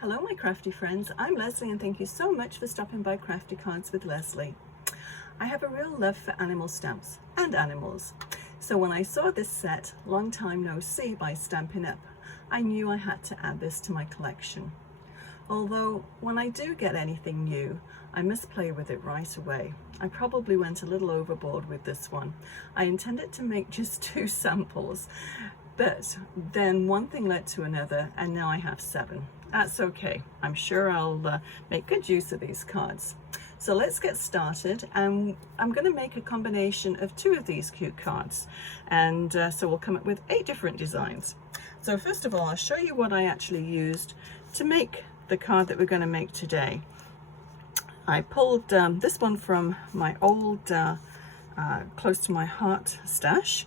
Hello my crafty friends, I'm Lesley and thank you so much for stopping by Crafty Cards with Lesley. I have a real love for animal stamps and animals. So when I saw this set, Long Time No See by Stampin' Up, I knew I had to add this to my collection. Although when I do get anything new, I must play with it right away. I probably went a little overboard with this one. I intended to make just 2 samples, but then one thing led to another and now I have 7. That's okay. I'm sure I'll make good use of these cards. So let's get started, and I'm going to make a combination of 2 of these cute cards, and so we'll come up with 8 different designs. So first of all, I'll show you what I actually used to make the card that we're going to make today. I pulled this one from my old close to my heart stash,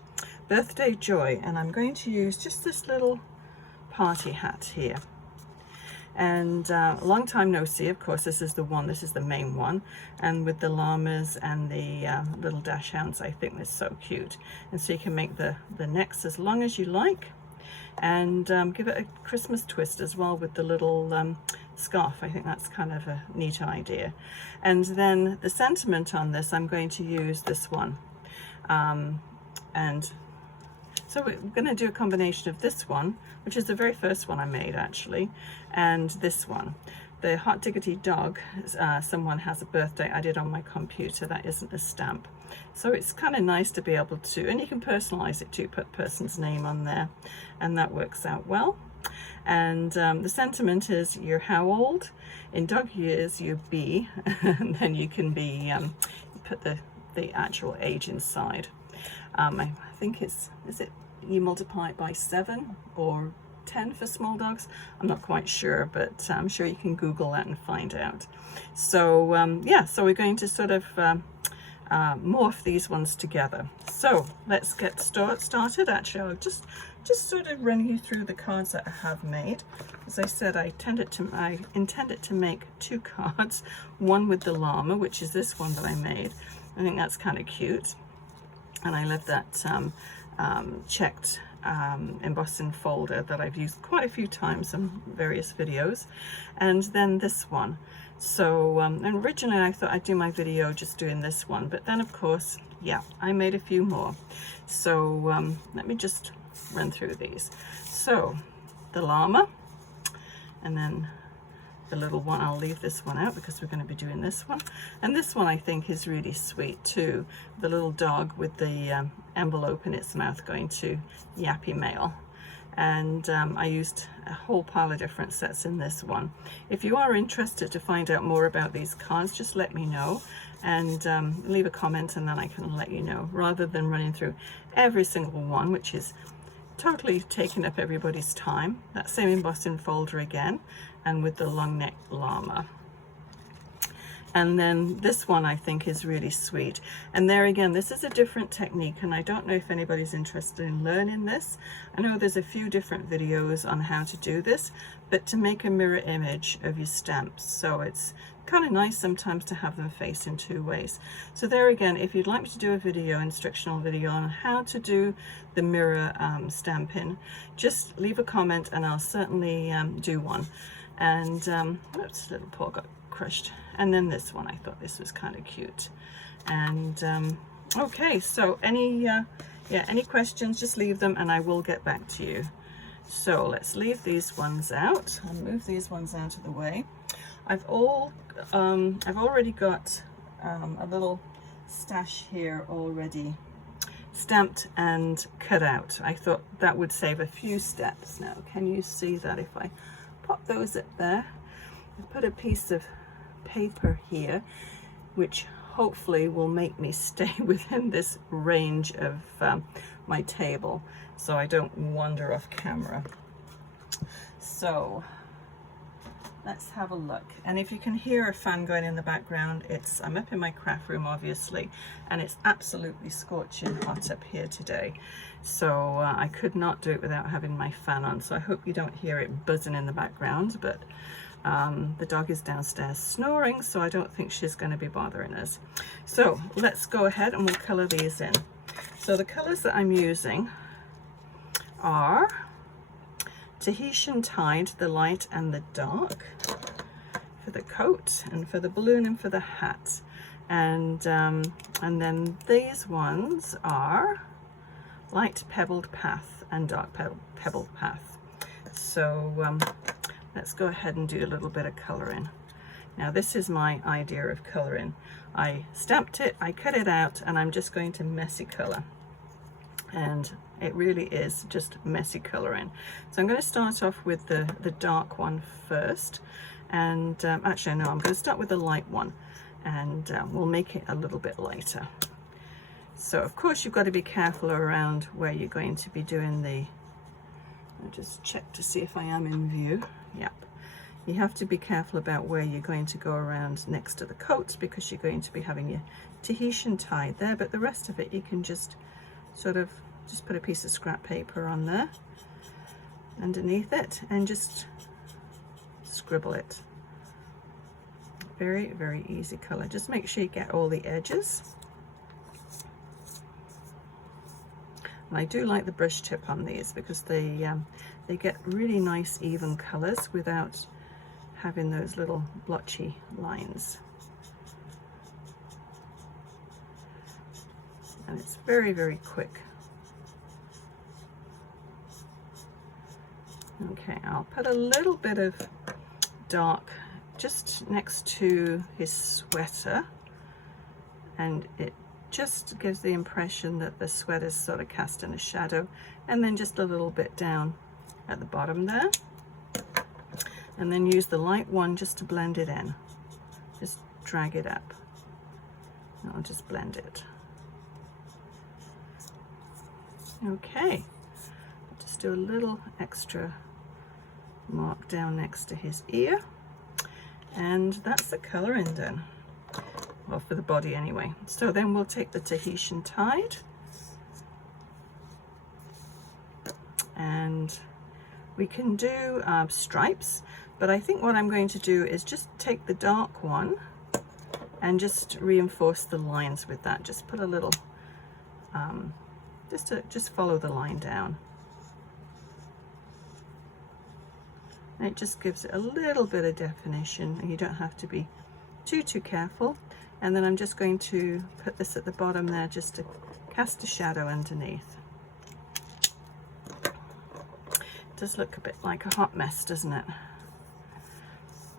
Birthday Joy, and I'm going to use just this little party hat here. And Long Time No See, of course, this is the main one, and with the llamas and the little dash hounds, I think they're so cute. And so you can make the necks as long as you like, and give it a Christmas twist as well with the little scarf. I think that's kind of a neat idea. And then the sentiment on this, I'm going to use this one, and so we're going to do a combination of this one, which is the very first one I made actually, and this one. The Hot Diggity Dog, someone has a birthday I did on my computer. That isn't a stamp. So it's kind of nice to be able to, and you can personalize it too, put person's name on there, and that works out well. And the sentiment is, you're how old? In dog years, you be, and then you can be, put the actual age inside. I think is it you multiply it by 7 or 10 for small dogs? I'm not quite sure, but I'm sure you can Google that and find out. So yeah, so we're going to sort of morph these ones together. So let's get started. Actually, I'll just sort of run you through the cards that I have made. As I said, I intended to make 2 cards, one with the llama, which is this one that I made. I think that's kind of cute. And I love that checked embossing folder that I've used quite a few times in various videos. And then this one. So and originally I thought I'd do my video just doing this one, but then of course, yeah, I made a few more. So let me just run through these. So the llama, and then the little one, I'll leave this one out because we're going to be doing this one. And this one I think is really sweet too. The little dog with the envelope in its mouth going to Yappy Mail. And I used a whole pile of different sets in this one. If you are interested to find out more about these cards, just let me know and leave a comment, and then I can let you know, rather than running through every single one, which is totally taking up everybody's time. That same embossing folder again, and with the long neck llama. And then this one I think is really sweet. And there again, this is a different technique, and I don't know if anybody's interested in learning this. I know there's a few different videos on how to do this, but to make a mirror image of your stamps. So it's kind of nice sometimes to have them facing 2 ways. So there again, if you'd like me to do a video, instructional video on how to do the mirror stamping, just leave a comment and I'll certainly do one. And oops, little paw got crushed. And then this one, I thought this was kind of cute. And okay, so any questions, just leave them and I will get back to you. So let's leave these ones out. I'll move these ones out of the way. I've already got a little stash here already stamped and cut out. I thought that would save a few steps. Now, can you see that if I pop those up there? I put a piece of paper here, which hopefully will make me stay within this range of my table, so I don't wander off camera. So let's have a look. And if you can hear a fan going in the background, I'm up in my craft room obviously, and it's absolutely scorching hot up here today. So I could not do it without having my fan on, so I hope you don't hear it buzzing in the background, but the dog is downstairs snoring, so I don't think she's going to be bothering us. So let's go ahead and we'll color these in. So the colors that I'm using are Tahitian Tide, the light and the dark, for the coat, and for the balloon, and for the hat. And then these ones are light Pebbled Path and dark Pebbled Path. So let's go ahead and do a little bit of colouring. Now this is my idea of colouring. I stamped it, I cut it out, and I'm just going to messy colour. And it really is just messy colouring. So I'm going to start off with the dark one first. And actually no, I'm going to start with the light one, and we'll make it a little bit lighter. So of course you've got to be careful around where you're going to be doing the, I'll just check to see if I am in view. Yep. You have to be careful about where you're going to go around next to the coat, because you're going to be having your Tahitian Tide there, but the rest of it you can just sort of just put a piece of scrap paper on there underneath it and just scribble it. Very, very easy color. Just make sure you get all the edges. And I do like the brush tip on these, because they get really nice even colors without having those little blotchy lines. And it's very, very quick. Okay, I'll put a little bit of dark just next to his sweater, and it just gives the impression that the sweater's sort of cast in a shadow, and then just a little bit down at the bottom there. And then use the light one just to blend it in. Just drag it up. And I'll just blend it. Okay. Just do a little extra mark down next to his ear. And that's the colouring done. Well, for the body anyway. So then we'll take the Tahitian Tide. And we can do stripes. But I think what I'm going to do is just take the dark one and just reinforce the lines with that. Just put a little, just follow the line down. And it just gives it a little bit of definition, and you don't have to be too careful. And then I'm just going to put this at the bottom there just to cast a shadow underneath. It does look a bit like a hot mess, doesn't it?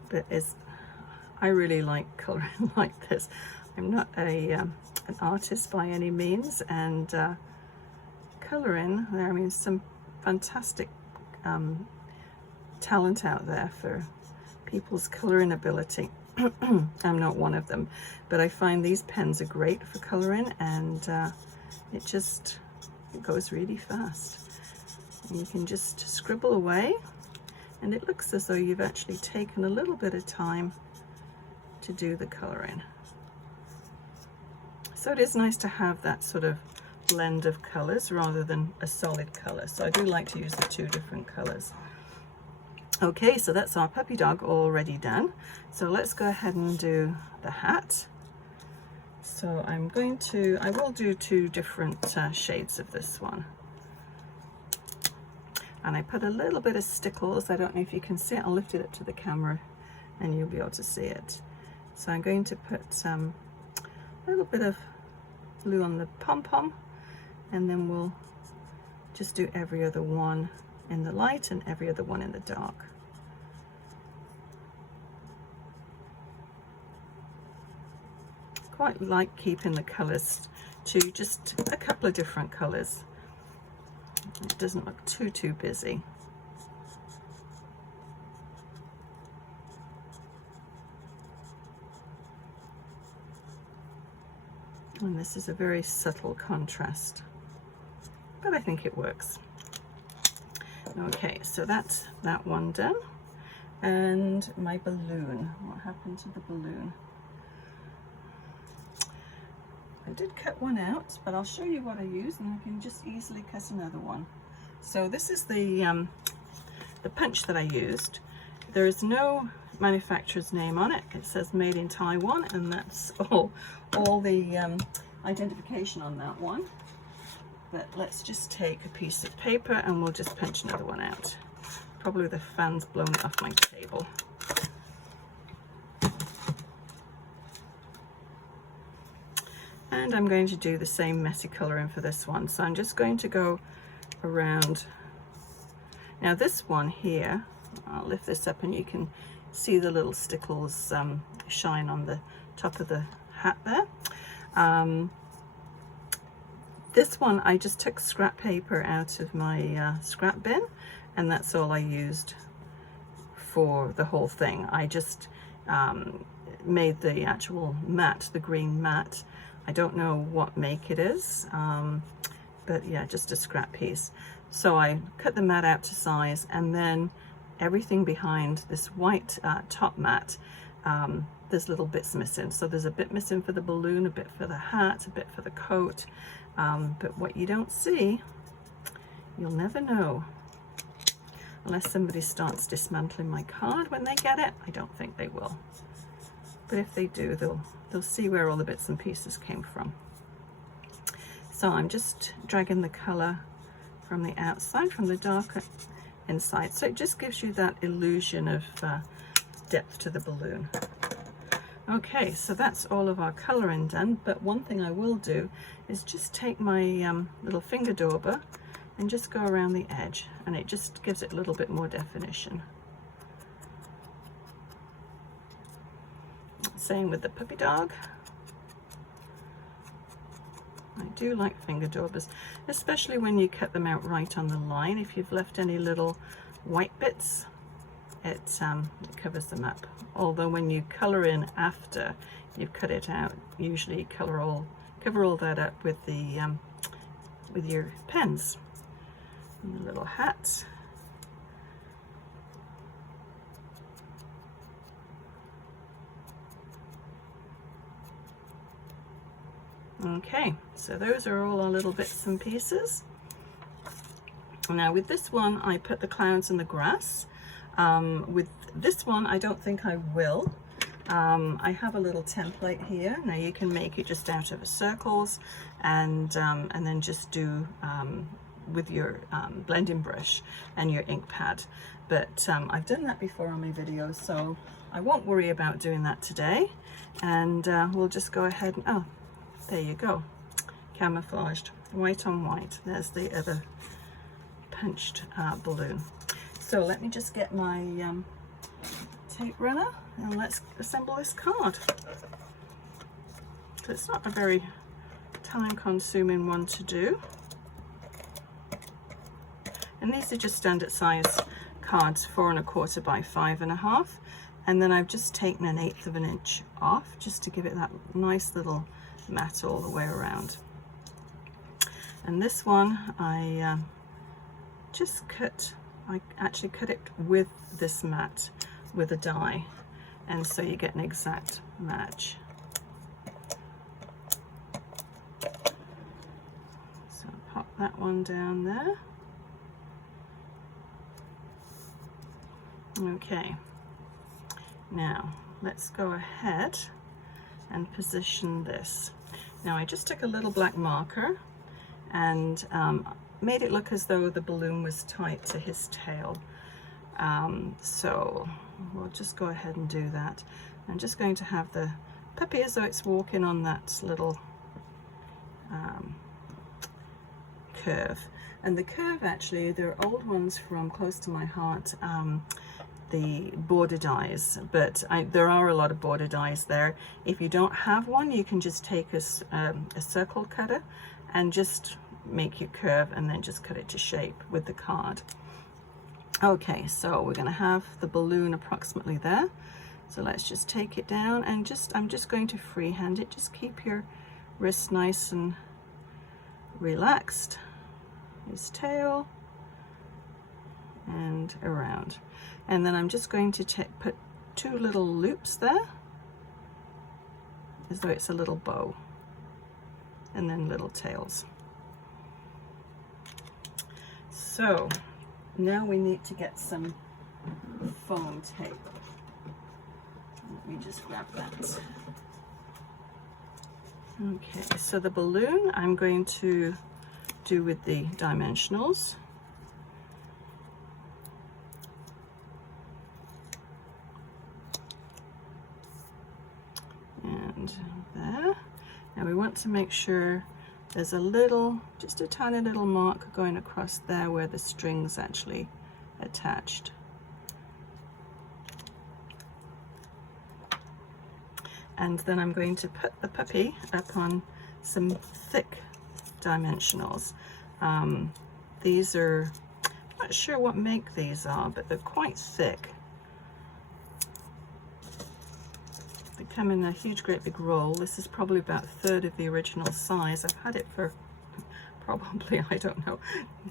But I really like colouring like this. I'm not an artist by any means, and colouring, I mean, some fantastic talent out there for people's colouring ability. I'm not one of them, but I find these pens are great for colouring, and it goes really fast. And you can just scribble away, and it looks as though you've actually taken a little bit of time to do the colouring. So it is nice to have that sort of blend of colours rather than a solid colour. So I do like to use the two different colours. Okay, so that's our puppy dog already done. So let's go ahead and do the hat. So I will do two different shades of this one. And I put a little bit of Stickles. I don't know if you can see it. I'll lift it up to the camera and you'll be able to see it. So I'm going to put a little bit of blue on the pom-pom, and then we'll just do every other one in the light and every other one in the dark. Quite like keeping the colours to just a couple of different colours. It doesn't look too busy. And this is a very subtle contrast, but I think it works. Okay, so that's that one done. And my balloon, what happened to the balloon? I did cut one out, but I'll show you what I used, and I can just easily cut another one. So this is the punch that I used. There is no manufacturer's name on it. It says made in Taiwan, and that's all the identification on that one. But let's just take a piece of paper and we'll just punch another one out. Probably the fan's blown off my table. And I'm going to do the same messy colouring for this one. So I'm just going to go around. Now this one here, I'll lift this up and you can see the little Stickles shine on the top of the hat there. This one I just took scrap paper out of my scrap bin, and that's all I used for the whole thing. I just made the actual mat, the green mat. I don't know what make it is, but yeah, just a scrap piece. So I cut the mat out to size, and then everything behind this white top mat, there's little bits missing. So there's a bit missing for the balloon, a bit for the hat, a bit for the coat. But what you don't see, you'll never know. Unless somebody starts dismantling my card when they get it. I don't think they will. But if they do, they'll see where all the bits and pieces came from. So I'm just dragging the color from the outside, from the darker inside. So it just gives you that illusion of depth to the balloon. Okay, so that's all of our colouring done, but one thing I will do is just take my little finger dauber and just go around the edge, and it just gives it a little bit more definition. Same with the puppy dog. I do like finger daubers, especially when you cut them out right on the line. If you've left any little white bits, it covers them up. Although when you colour in after you've cut it out, usually cover all that up with the with your pens. And the little hats. Okay, so those are all our little bits and pieces. Now with this one, I put the clouds and the grass. With this one, I don't think I will. I have a little template here. Now you can make it just out of circles, and then just do with your blending brush and your ink pad. But I've done that before on my videos, so I won't worry about doing that today. And we'll just go ahead and, oh, there you go, camouflaged, white on white. There's the other punched balloon. So let me just get my tape runner and let's assemble this card. So it's not a very time-consuming one to do. And these are just standard size cards, 4 1/4 by 5 1/2. And then I've just taken 1/8 of an inch off just to give it that nice little mat all the way around. And this one I just cut, I actually cut it with this mat with a die, and so you get an exact match. So pop that one down there. Okay, now let's go ahead and position this. Now I just took a little black marker and made it look as though the balloon was tied to his tail. So we'll just go ahead and do that. I'm just going to have the puppy as though it's walking on that little curve. And the curve, actually, they're old ones from close to my heart, the border dies, but there are a lot of border dies there. If you don't have one, you can just take a circle cutter and just make your curve and then just cut it to shape with the card. Okay, so we're going to have the balloon approximately there. So let's just take it down and I'm just going to freehand it. Just keep your wrist nice and relaxed. His tail and around. And then I'm just going to put 2 little loops there, as though it's a little bow, and then little tails. So now we need to get some foam tape. Let me just grab that. Okay, so the balloon I'm going to do with the dimensionals. And there. And we want to make sure there's a little, just a tiny little mark going across there where the string's actually attached. And then I'm going to put the puppy up on some thick dimensionals. These are, I'm not sure what make these are, but they're quite thick. They come in a huge great big roll. This is probably about a third of the original size. I've had it for probably, I don't know,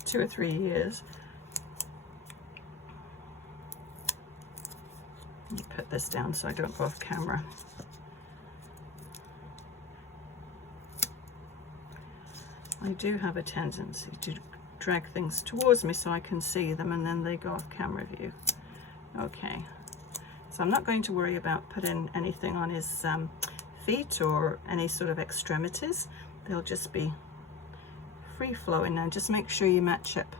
2 or 3 years. Let me put this down so I don't go off camera. I do have a tendency to drag things towards me so I can see them, and then they go off camera view. Okay, so I'm not going to worry about putting anything on his feet or any sort of extremities. They'll just be free flowing. Now just make sure you match up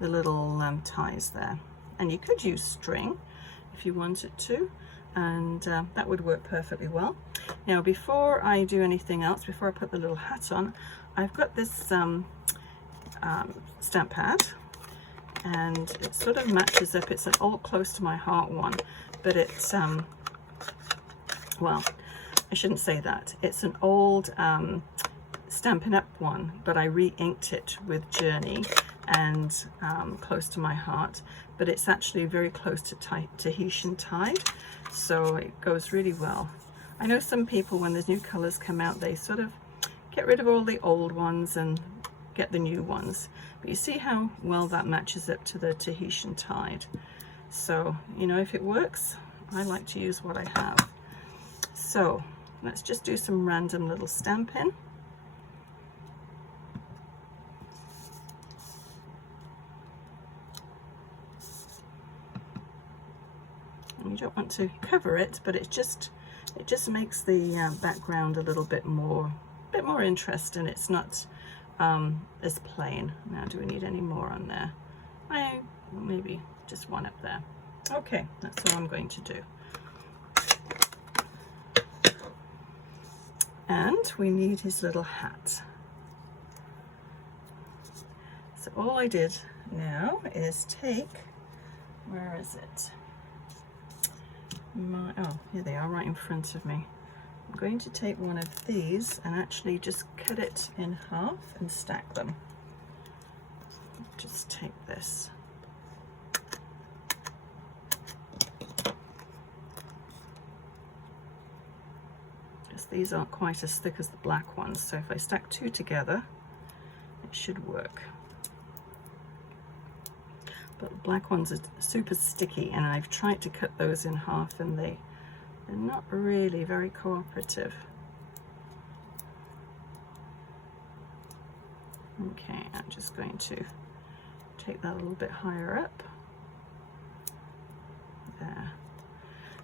the little ties there. And you could use string if you wanted to, and that would work perfectly well. Now before I do anything else, before I put the little hat on, I've got this stamp pad, and it sort of matches up. It's an old Close to My Heart one, but it's well, I shouldn't say that. It's an old Stampin' Up one, but I re-inked it with Journey and Close to My Heart, but it's actually very close to Tahitian Tide, so it goes really well. I know some people, when there's new colors come out, they sort of get rid of all the old ones and get the new ones, but you see how well that matches up to the Tahitian Tide. So, you know, if it works, I like to use what I have. So let's just do some random little stamping. And you don't want to cover it, but it just makes the background a little bit more interesting. It's not as plain. Now, do we need any more on there? Maybe just one up there. Okay, that's all I'm going to do. And we need his little hat. So all I did now is take, where is it? Oh, here they are right in front of me. I'm going to take one of these and actually just cut it in half and stack them. Just take this. Because these aren't quite as thick as the black ones, so if I stack two together, it should work. But the black ones are super sticky, and I've tried to cut those in half, and they're not really very cooperative. Okay, I'm just going to take that a little bit higher up. There.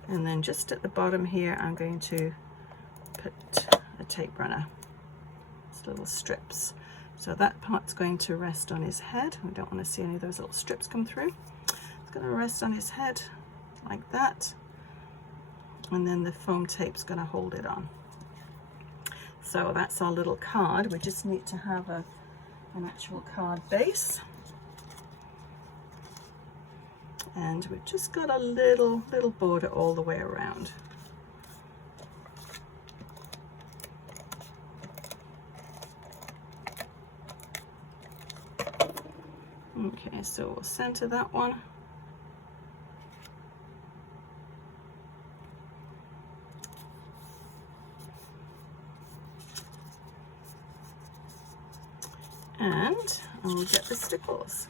And then just at the bottom here, I'm going to put a tape runner. It's little strips. So that part's going to rest on his head. We don't want to see any of those little strips come through. It's going to rest on his head like that. And then the foam tape's going to hold it on. So that's our little card. We just need to have an actual card base. And we've just got a little border all the way around. Okay, so we'll center that one. And we'll get the stickles.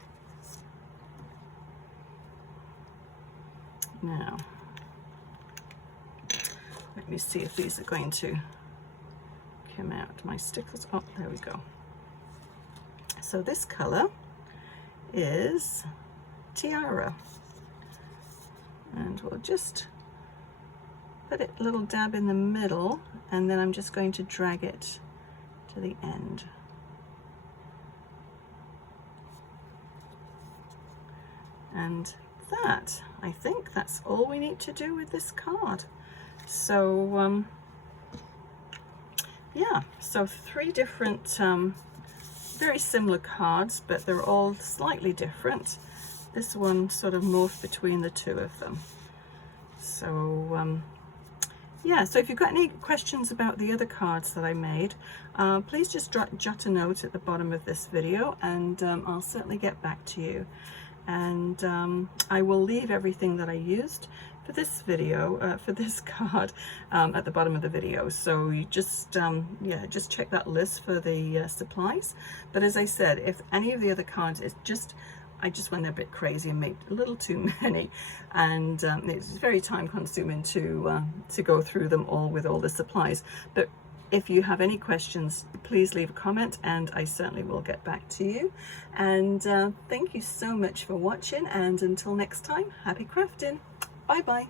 Now, let me see if these are going to come out. My stickles, oh, there we go. So this color is Tiara, and we'll just put it a little dab in the middle, and then I'm just going to drag it to the end. And that, I think that's all we need to do with this card. So yeah, so 3 different very similar cards, but they're all slightly different. This one sort of morphed between the 2 of them. So yeah, so if you've got any questions about the other cards that I made, please just jot a note at the bottom of this video, and I'll certainly get back to you. And I will leave everything that I used for this video, for this card, at the bottom of the video. So you just, yeah, just check that list for the supplies. But as I said, if any of the other cards, I just went a bit crazy and made a little too many, and it's very time consuming to go through them all with all the supplies. But if you have any questions, please leave a comment and I certainly will get back to you. And thank you so much for watching, and until next time, happy crafting. Bye bye.